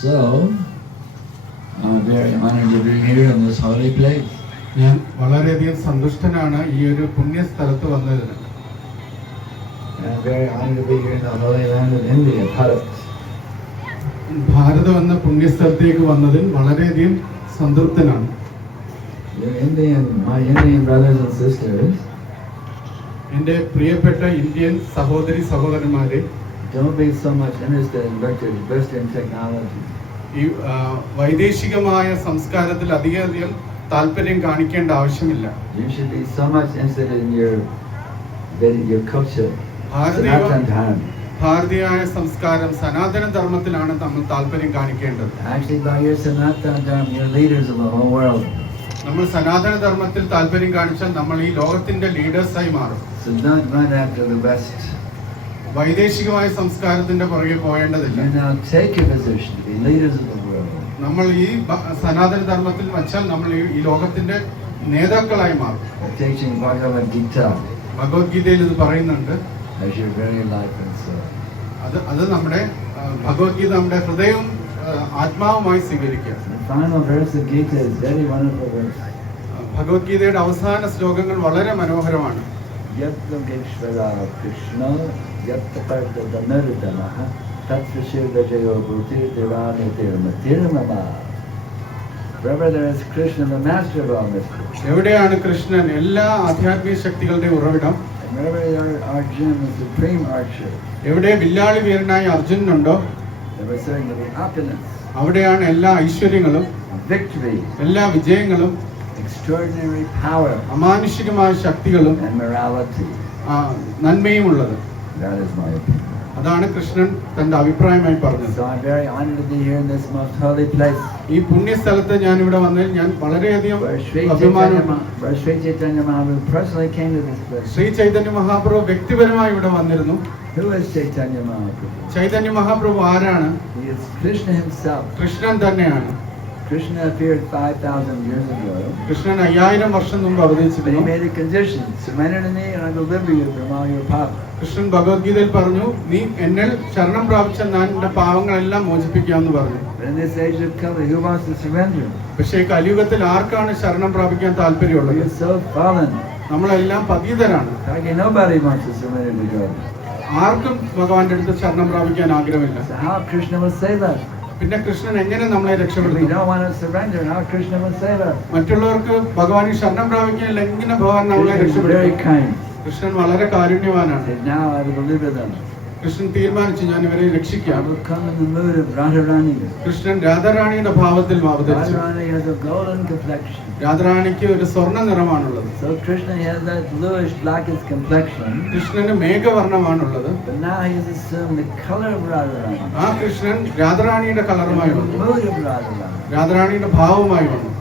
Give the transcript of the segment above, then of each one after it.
So, I'm very honored to be here in this holy place. ഞാൻ വളരെയധികം സന്തുഷ്ടനാണ് ഈ ഒരു പുണ്യ സ്ഥലത്ത് വന്നതിന്. And I'm very honored to be here in the holy land of India, Bharat. ഭാരതം എന്ന പുണ്യസ്ഥലത്തേക്ക് വന്നതിൽ വളരെയധികം സംതൃപ്തനാണ്. My Indian brothers and sisters, എൻ്റെ പ്രിയപ്പെട്ട ഇന്ത്യൻ സഹോദരി സഹോദരന്മാരെ, don't be so much interested in Western technology. ഈ വൈദേശികമായ സംസ്കാരത്തിൽ അധികം താല്പര്യം കാണിക്കേണ്ട ആവശ്യമില്ല. You should be so much interested in your culture, Sanatana Dharma. ഭാരതീയമായ സംസ്കാരം സനാതന ധർമ്മത്തിലാണ് നമ്മൾ താല്പര്യം കാണിക്കേണ്ടത്. Actually, by your Sanatana Dharma, you're leaders of the whole world. നമ്മൾ സനാതന ധർമ്മത്തിൽ താല്പര്യം കാണിച്ചാൽ നമ്മൾ ഈ ലോകത്തിന്റെ ലീഡേഴ്സായി മാറും. So don't run after the West. വൈദേശികമായ സംസ്കാരത്തിന്റെ പുറകെ പോകേണ്ടതില്ല. You now take your position to be leaders of the world. നമ്മൾ ഈ സനാതന ധർമ്മത്തിൽ വച്ചാൽ നമ്മൾ ഈ ലോകത്തിന്റെ നേതാക്കളായി മാറും. Teaching Bhagavad Gita ഭഗവത്ഗീതയിൽ ഇത് പറയുന്നുണ്ട്. as your very life and soul. അത് നമ്മുടെ ഭഗവത്ഗീത നമ്മുടെ ഹൃദയവും ആത്മാവുമായി സ്വീകരിക്കുക. The final verse of Gita is very wonderful verse. ഭഗവത്ഗീതയുടെ അവസാന ശ്ലോകങ്ങൾ വളരെ മനോഹരമാണ്. Yat Yogeshvara Krishna Yat Taparta Dhanardanaha Tatsvashirvajayo Bhutir Devanatir Matirmama. Wherever there is Krishna, the master of all mysteries. എവിടെയാണ് കൃഷ്ണൻ എല്ലാ ആധ്യാത്മിക ശക്തികളുടെ ഉറവിടം? Wherever Arjuna, the supreme archer, എവിടെ വില്ലാളി വീരനായ അർജുനനുണ്ടോ there was certainly opulence, അവിടെയാണ് എല്ലാ ഐശ്വര്യങ്ങളും victory, എല്ലാ വിജയങ്ങളും extraordinary power, അമാനുഷികമായ ശക്തികളും and morality. നന്മയും ഉള്ളത്. That is my opinion. അതാണ് കൃഷ്ണൻ തന്റെ അഭിപ്രായമായി പറഞ്ഞത്. So I'm very honored to be here in this most holy place. ഈ പുണ്യ സ്ഥലത്ത് ഞാൻ ഇവിടെ വന്നതിൽ ഞാൻ വളരെയധികം അഭിമാനമാണ്. Sri Chaitanya Mahaprabhu personally came to this place. Shri ചൈതന്യ മഹാപ്രഭു വ്യക്തിപരമായി ഇവിടെ വന്നിരുന്നു. Who is Chaitanya Mahaprabhu? Chaitanya മഹാപ്രഭു ആരാണ്? He is Krishna himself. Krishnan തന്നെയാണ്. Krishna appeared 5,000 years ago. Krishnan 5000 വർഷം മുമ്പ് But he അവതരിച്ചിരുന്നു. made a condition: surrender to me, and I will deliver you from all your power. Krishnan ഭഗവത്ഗീതയിൽ പറഞ്ഞു, നീ എന്നിൽ ശരണം പ്രാപിച്ച ഞാൻ എന്റെ പാവങ്ങളെല്ലാം മോചിപ്പിക്കാമെന്ന് പറഞ്ഞു. But in this age of Kali, who wants to surrender? പക്ഷേ കലിയുഗത്തിൽ ആർക്കാണ് ശരണം പ്രാപിക്കാൻ We താല്പര്യമുള്ളത്? are so fallen. നമ്മളെല്ലാം പതിതരാണ്. Nobody wants to surrender to God. ആർക്കും ഭഗവാന്റെ അടുത്ത് ശരണം പ്രാപിക്കാൻ ആഗ്രഹമില്ല. So how Krishna will save us? പിന്നെ കൃഷ്ണൻ എങ്ങനെ നമ്മളെ If we രക്ഷപ്പെടുത്തും? don't want to surrender, how Krishna will save us? മറ്റുള്ളവർക്ക് ഭഗവാനിൽ ശരണം പ്രാപിക്കാൻ എങ്ങനെ ഭഗവാൻ നമ്മളെ Krishna is very രക്ഷപ്പെടുത്തും? kind. കൃഷ്ണൻ വളരെ കാരുണ്യവാനാണ്. Said, now I will deliver them. Krishnan തീരുമാനിച്ചു, ഞാൻ ഇവരെ I രക്ഷിക്കാം. will come in the mood of Radharani. Krishnan രാധാറാണിയുടെ ഭാവത്തിൽ അവതരിച്ചു. Radharani has a golden complexion. രാധാറാണിക്ക് ഒരു സ്വർണ്ണ നിറമാണുള്ളത്. So Krishna has that bluish blackish complexion. കൃഷ്ണന് മേഘവർണ്ണമാണുള്ളത്. But now he has assumed the color of Radharani. ആ കൃഷ്ണൻ രാധാറാണിയുടെ കളറുമായി The വന്നു. mood of Radharani. രാധാറാണിയുടെ ഭാവമായി വന്നു.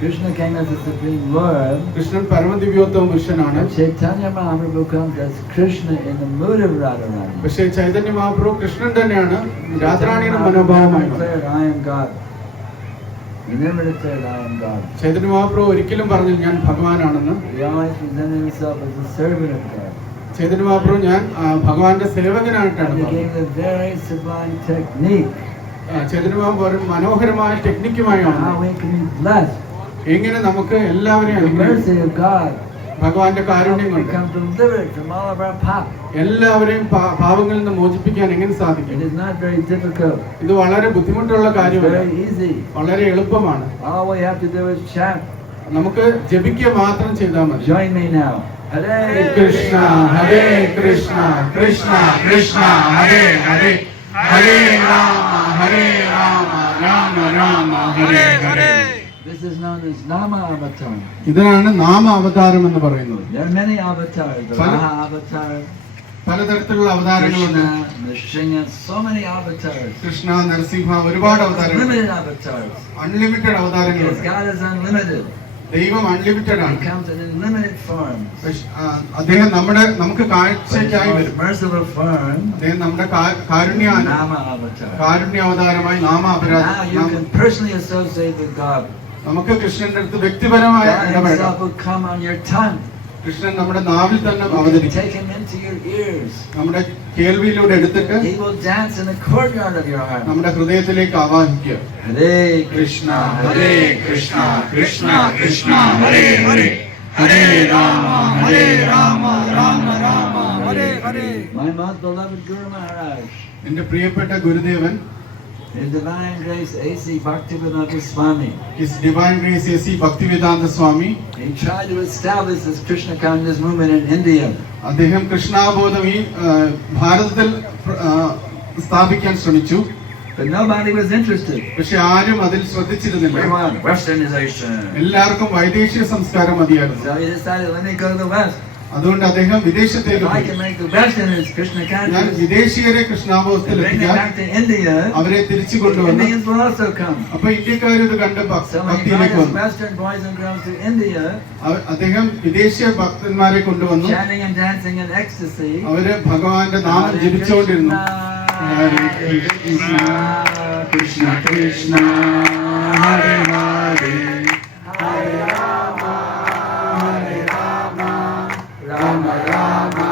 Krishna came as the supreme Lord. Krishnan പരമദിവ്യോത്തമ പുരുഷനാണ്. Chaitanya Mahaprabhu comes as Krishna in the mood of Radharani. പക്ഷേ ചൈതന്യ മഹാപ്രഭു കൃഷ്ണൻ തന്നെയാണ് രാധാറാണിയുടെ മനോഭാവമായി വന്നത്. Declared, I am God. He never declared, I am God. Chaitanya മഹാപ്രഭു ഒരിക്കലും പറഞ്ഞു ഞാൻ ഭഗവാനാണെന്ന്. He always presented himself as a servant of God. Chaitanya മഹാപ്രഭു ഞാൻ ഭഗവാന്റെ സേവകനായിട്ടാണ് And he പറഞ്ഞത്. gave a very sublime technique Chaitanya മഹാപ്രഭു ഒരു മനോഹരമായ ടെക്നിക്കുമായാണ് how we can be blessed. എങ്ങനെ നമുക്ക് എല്ലാവരെയും The അനുഗ്രഹിക്കാം. mercy of God. ഭഗവാന്റെ കാരുണ്യം We കൊണ്ട് become delivered from all of our paps. എല്ലാവരെയും പാപങ്ങളിൽ നിന്ന് മോചിപ്പിക്കാൻ എങ്ങനെ It സാധിക്കും? is not very difficult. ഇത് വളരെ ബുദ്ധിമുട്ടുള്ള It's കാര്യമല്ല, very easy. വളരെ എളുപ്പമാണ്. All we have to do is chant. നമുക്ക് ജപിക്കുക മാത്രം ചെയ്താൽ മതി. Join me now. Hare Krishna Hare കൃഷ്ണ കൃഷ്ണ കൃഷ്ണ ഹരേ ഹരേ ഹരേ രാമ രാമ രാമ ഹരേ Hare. This is known as Nama Avatar. ഇതിനാണ് നാമ അവതാരം എന്ന് പറയുന്നത്. There are many avatars. The Raha Avatar, പലതരത്തിലുള്ള അവതാരങ്ങളുണ്ട്. Krishna, Nrsimha, so many avatars. Krishna, നരസിംഹ, ഒരുപാട് അവതാരങ്ങൾ, Unlimited avatars. അൺലിമിറ്റഡ് Because അവതാരങ്ങളുണ്ട്. God is unlimited. ദൈവം അൺലിമിറ്റഡ് He ആണ്. comes in unlimited forms. അദ്ദേഹം നമുക്ക് കാഴ്ചയ്ക്കായി But വരും. his merciful form, അദ്ദേഹം നമ്മുടെ കാരുണ്യ Nama Avatar. അവതാരമായി നാമ Now you can personally associate with God. നമുക്ക് കൃഷ്ണന്റെ അടുത്ത് വ്യക്തിപരമായ God ഇടപെടാം. himself will come on your tongue. Krishnan നമ്മുടെ നാവിൽ തന്നെ You can അവതരിക്കും. take him into your ears. നമ്മുടെ കേൾവിയിലൂടെ എടുത്തിട്ട് He will dance in the courtyard of your heart. നമ്മുടെ ഹൃദയത്തിലേക്ക് ആവാഹിക്കുക. Hare Krishna, ഹരേ കൃഷ്ണ കൃഷ്ണ കൃഷ്ണ ഹരേ ഹരേ ഹരേ രാമ രാമ രാമ ഹരേ Hare. My most beloved Guru Maharaj, എന്റെ പ്രിയപ്പെട്ട ഗുരുദേവൻ, His Divine Grace A.C. Bhaktivedanta Swami, His Divine Grace A.C. Bhaktivedanta Swami, he tried to establish this Krishna consciousness movement in India. അദ്ദേഹം കൃഷ്ണാബോധം ഈ ഭാരതത്തിൽ സ്ഥാപിക്കാൻ ശ്രമിച്ചു. But nobody was interested. പക്ഷെ ആരും അതിൽ ശ്രദ്ധിച്ചിരുന്നില്ല. We want Westernization. എല്ലാവർക്കും വൈദേശിക സംസ്കാരം മതിയായിരുന്നു. So he decided, let me go to the West. അതുകൊണ്ട് അദ്ദേഹം വിദേശത്തേക്ക് If I can make the Westerners Krishna ഞാൻ conscious, വിദേശീയരെ കൃഷ്ണാബോധത്തിൽ bring them എത്തിക്കാൻ back to India, അവരെ തിരിച്ചു the കൊണ്ടുവന്നു. Indians will also come. അപ്പൊ ഇന്ത്യക്കാർ ഇത് കണ്ട് So when he brought ഭക്തിയിലേക്ക് his വന്നു. Western boys and girls to India, അദ്ദേഹം വിദേശീയ ഭക്തന്മാരെ കൊണ്ടുവന്നു. chanting and dancing in ecstasy, അവര് ഭഗവാന്റെ നാമം Hare ജപിച്ചുകൊണ്ടിരുന്നു. Hare Krishna, Krishna Krishna, Hare Hare, Hare Rama, Hare Rama, Rama Rama,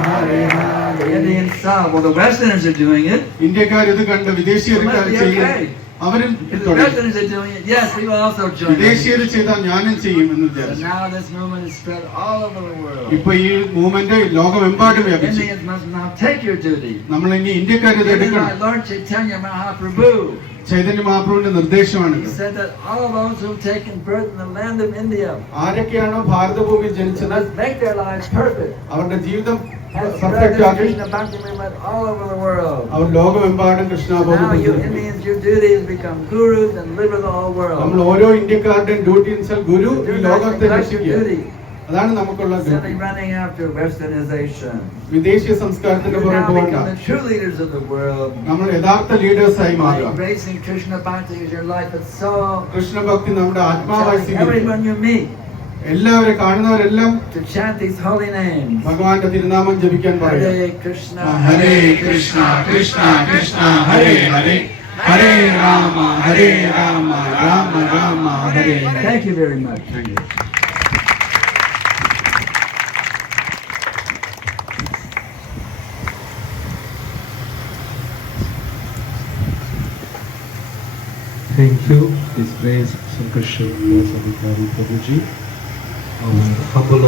Hare Hare. The Indians saw, well, the Westerners are doing it. ഇന്ത്യക്കാർ ഇത് കണ്ട് വിദേശീയർ ചെയ്യും, അവരും If the തുടങ്ങി. Westerners are doing it, yes, we will also join them. വിദേശീയർ ചെയ്താൽ ഞാനും ചെയ്യും എന്ന് So വിചാരിച്ചു. now this movement is spread all over the world. ഇപ്പൊ ഈ മൂവ്മെന്റ് ലോകമെമ്പാടും വ്യാപിച്ചു. Indians must now take your duty. നമ്മൾ ഇനി ഇന്ത്യക്കാർ ഇത് Even എടുക്കണം. my Lord Chaitanya Mahaprabhu, Chaitanya മഹാപ്രഭുവിന്റെ നിർദ്ദേശമാണ്. he said that all of those who have taken birth in the land of India ആരൊക്കെയാണോ ഭാരതഭൂമിയിൽ ജനിച്ചത് must make their lives perfect അവരുടെ ജീവിതം and spread പെർഫെക്റ്റ് this ആക്കി Krishna Bhakti movement all over the world. അവർ ലോകമെമ്പാടും So കൃഷ്ണാബോധം now you പ്രചരിപ്പിക്കും. Indians, your duty is to become gurus and live with the whole നമ്മൾ world. ഓരോ ഇന്ത്യക്കാരുടെയും ഡ്യൂട്ടി എന്ന് വെച്ചാൽ ഗുരു ഈ Do not ലോകത്തെ neglect your രക്ഷിക്കുക. duty. അതാണ് നമുക്കുള്ള Instead duty. of running after Westernization. വിദേശീയ You സംസ്കാരത്തിന്റെ പുറകെ now പോകണ്ട. become the true leaders of the world. നമ്മൾ യഥാർത്ഥ ലീഡേഴ്സായി By മാറുക. embracing Krishna Bhakti as your life and soul. കൃഷ്ണഭക്തി നമ്മുടെ ആത്മാവായി Telling സ്വീകരിക്കുക. everyone you meet എല്ലാവരെ കാണുന്നവരെല്ലാം to chant these holy names. ഭഗവാന്റെ തിരുനാമം ജപിക്കാൻ പറയുക. Hare Krishna, ഹരേ കൃഷ്ണ കൃഷ്ണ കൃഷ്ണ ഹരേ ഹരേ ഹരേ രാമ രാമ രാമ ഹരേ Hare. Thank you very much. Thank you. Thank you, His Grace Sankarshan Das Adhikari Prabhuji. Our humble